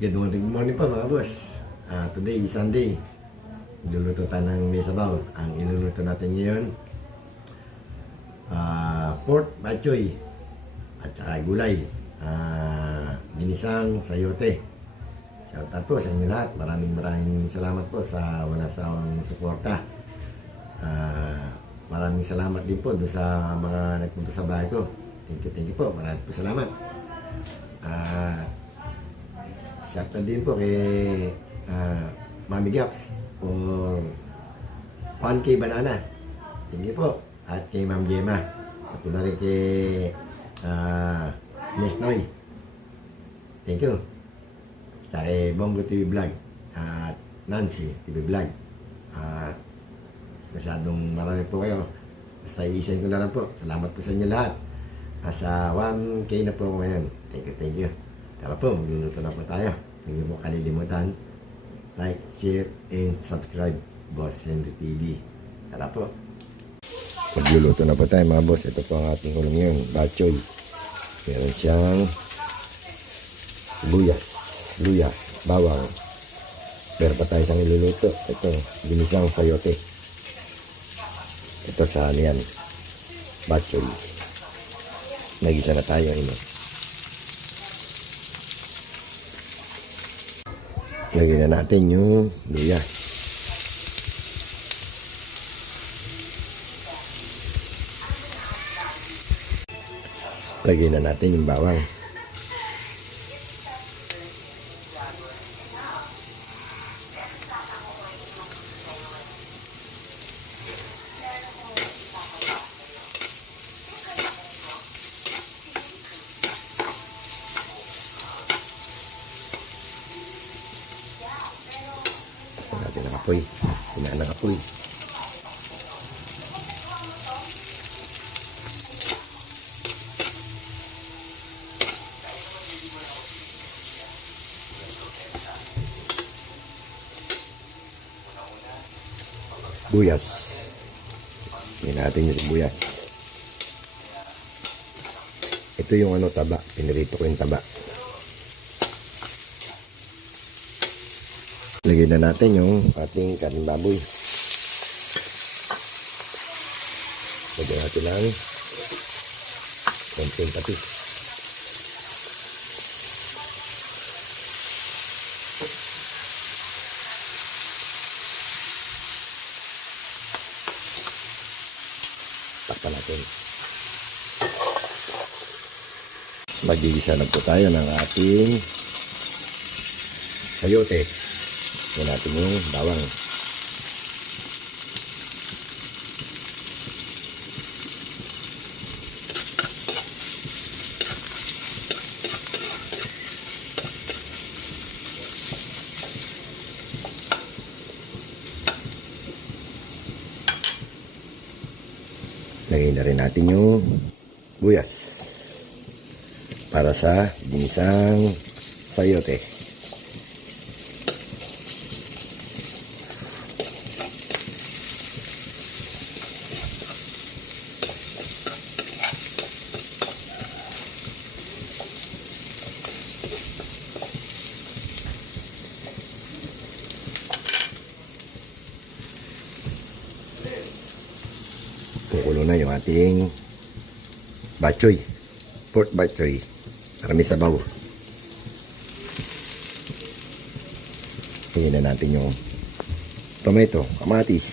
Good morning po mga boss. Today is Sunday. Iluluto tayo ng may sabaw. Ang iluluto natin ngayon, pork bachoy at saka gulay. Ginisang sayote. Shout out po sa inyo lahat. Maraming salamat po sa wala sawang suporta. Maraming salamat din po doon sa mga nagpunta sa bahay ko. Thank you po. Maraming po salamat. Shout out din po kay Mami Gaps for 1K banana. Thank you po. At kay Ma'am Gemma. At na rin kay Nesnoy. Thank you. At kay Bongo TV Vlog. At Nancy TV Vlog. Masyadong marami po kayo. Basta iisin ko na lang po. Salamat po sa inyo lahat. Nasa 1K na po ako ngayon. Thank you. Tara po, magluluto na po tayo. Hindi mo kalilimutan. Like, share, and subscribe. Boss Henry TV. Tara po. Magluluto na po tayo mga boss. Ito po ang ating hulong ngayon. Bachoy. Meron siyang luya, bawang. Meron pa tayo siyang iluluto. Ito, ginisang sayote. Ito sa ano yan. Bachoy. Nagisa na tayo ini. Lagyan na natin yung luya. Lagyan na natin yung bawang. Natin ang apoy. Hinaan ang apoy. Buyas. Hinaan natin yung buyas. Ito yung ano, taba. Pinirito ko yung taba. Lagyan na natin yung ating kaning baboy. Lagyan natin lang konting patis. Takpan natin. Magigisa na po tayo ng ating sayote. Yan natin yung bawang. Lagay na rin natin yung buyas para sa ginisang sayote. Kukulo na yung ating bachoy, pork bachoy, para may sabaw. Hingin na natin yung tomato, kamatis.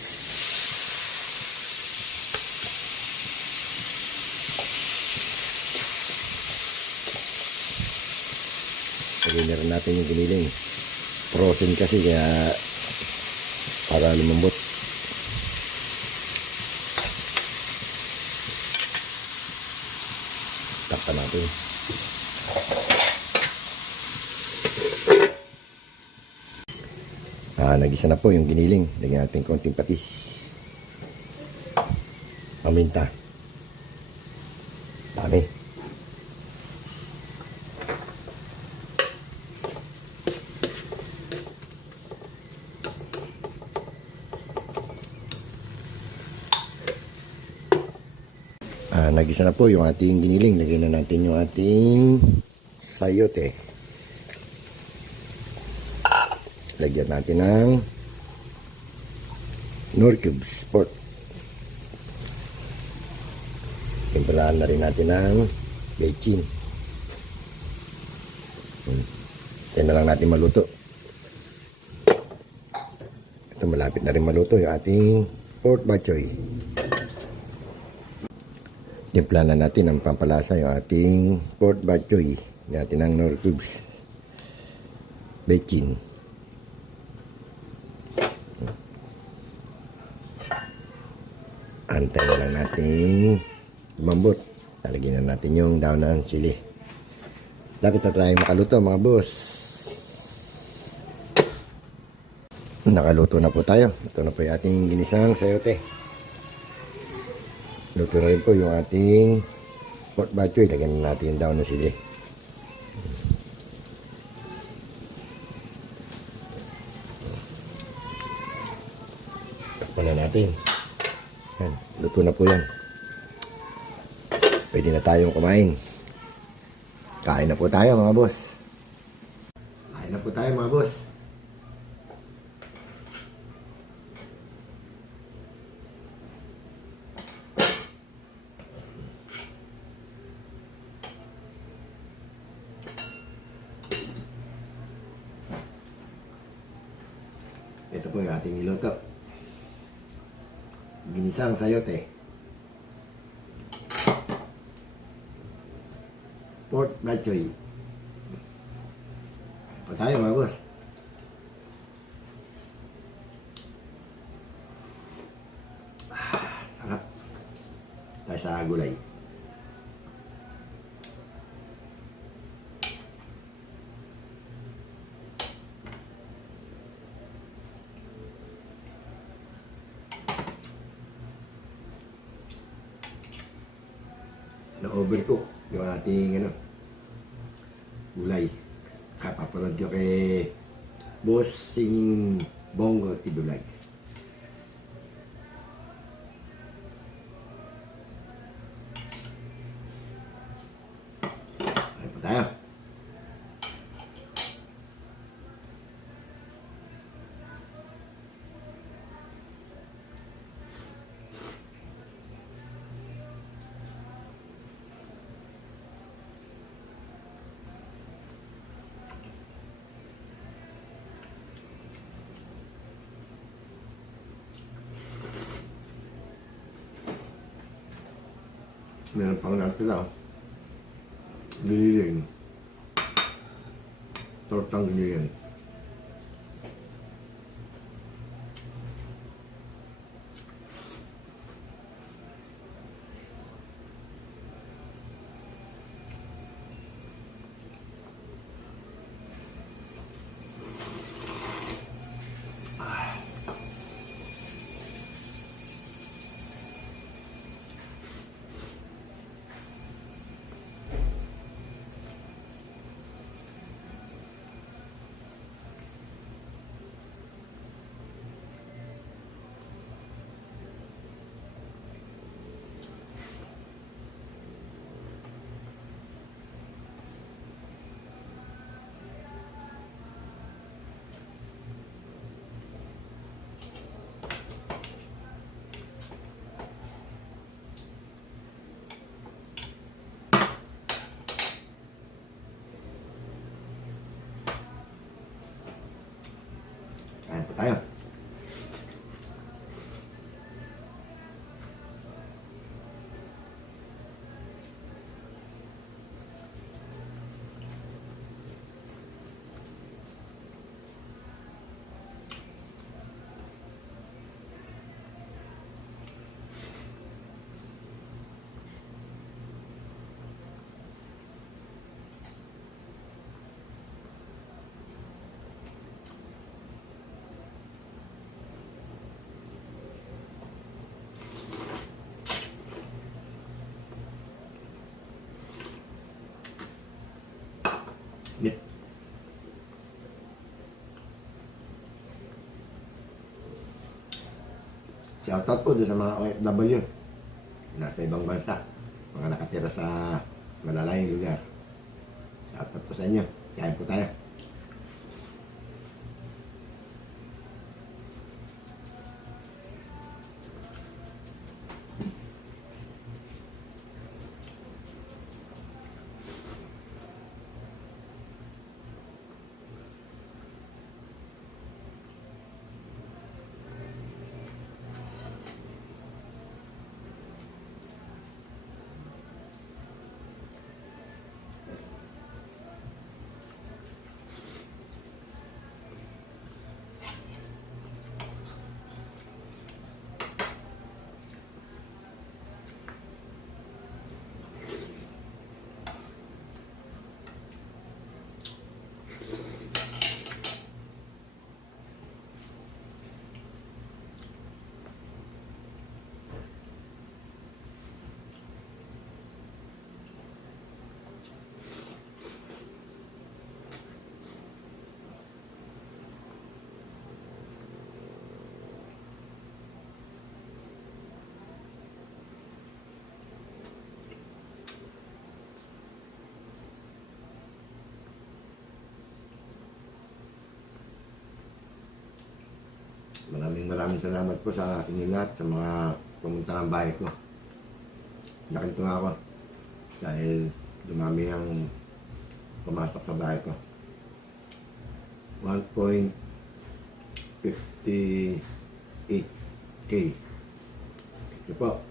Hingin na rin natin yung giniling. Frozen kasi kaya para lumambot. Takpan natin. Nagisa na po yung giniling. Lagyan natin konting patis. Paminta. Dami. Nagisa na po yung ating giniling. Lagyan na natin yung ating sayote. Lagyan natin ng Knorr Cubes Sport. Timplahan na rin natin ng bechin. Yan na lang natin maluto. Ito, malapit na rin maluto yung ating pork bok choy. Timplahan na natin ang pampalasa yung ating pork bok choy. Natin ng Knorr Cubes bechin. Antayin lang natin lumambot. Talagyan na natin yung daon ng sili. Dapat na tayo makaluto mga boss. Nakaluto na po tayo. Ito na po yung ating ginisang sayote. Luto na rin po yung ating pork bok choy. Lagyan na natin yung daon ng sili. Takpan na natin. Yan, luto na po yan. Pwede na tayong kumain. Kain na po tayo mga boss. Kain na po tayo mga boss. Ito po yung ating niluto. Ginisang sayote. Pork bok choy. Pa tayo mga boss. Sarap. Tayo sa gulay. Na-overcook yung ating gulay. Kapapanood ko kay Bossing Bongo TV Vlog. Ayan po tayo. Meron pang natin lang. Giniling. Tortang giniling. Kain po tayo. Meat. Shoutout po doon sa mga OFW. Nasa ibang bansa. Mga nakatira sa malalayong lugar. Shoutout po sa inyo. Kain po tayo. maraming salamat po sa inyo lahat, sa mga pumunta ng bahay ko. Nakinto nga ako dahil dumami ang pumasok sa bahay ko. 1.58K. Ito po.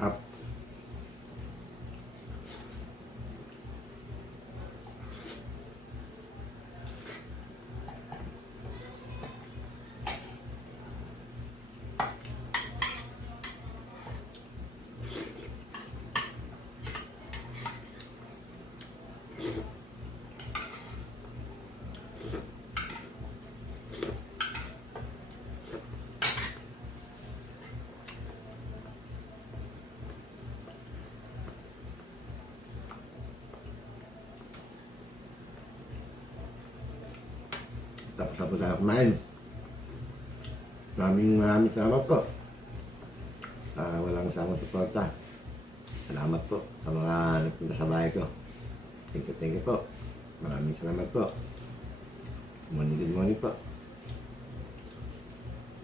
Up. Tapos na po tayo kumain. Maraming salamat po. Walang samang suporta. Salamat po sa mga nagpunta sa bahay ko. Thank you po. Maraming salamat po. Good morning po.